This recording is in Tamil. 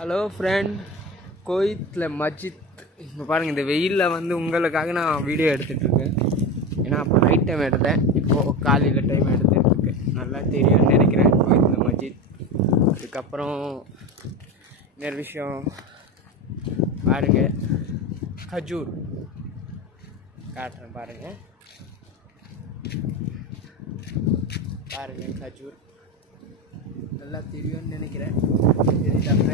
Hello friend, கோயித்தில் Majid. இப்போ பாருங்கள், இந்த வெயிலில் வந்து உங்களுக்காக நான் வீடியோ எடுத்துகிட்ருக்கேன். ஏன்னா அப்போ நைட் டைம் எடுத்தேன், இப்போது காலையில் டைம் எடுத்துகிட்ருக்கேன். நல்லா தெரியும்னு நினைக்கிறேன் கோயித்தில் மஜித். அதுக்கப்புறம் இன்னொரு விஷயம் பாருங்கள், கஜூர் காட்டுறேன் பாருங்கள். கஜூர் நல்லா தெரியும்னு நினைக்கிறேன். தெரியுதா?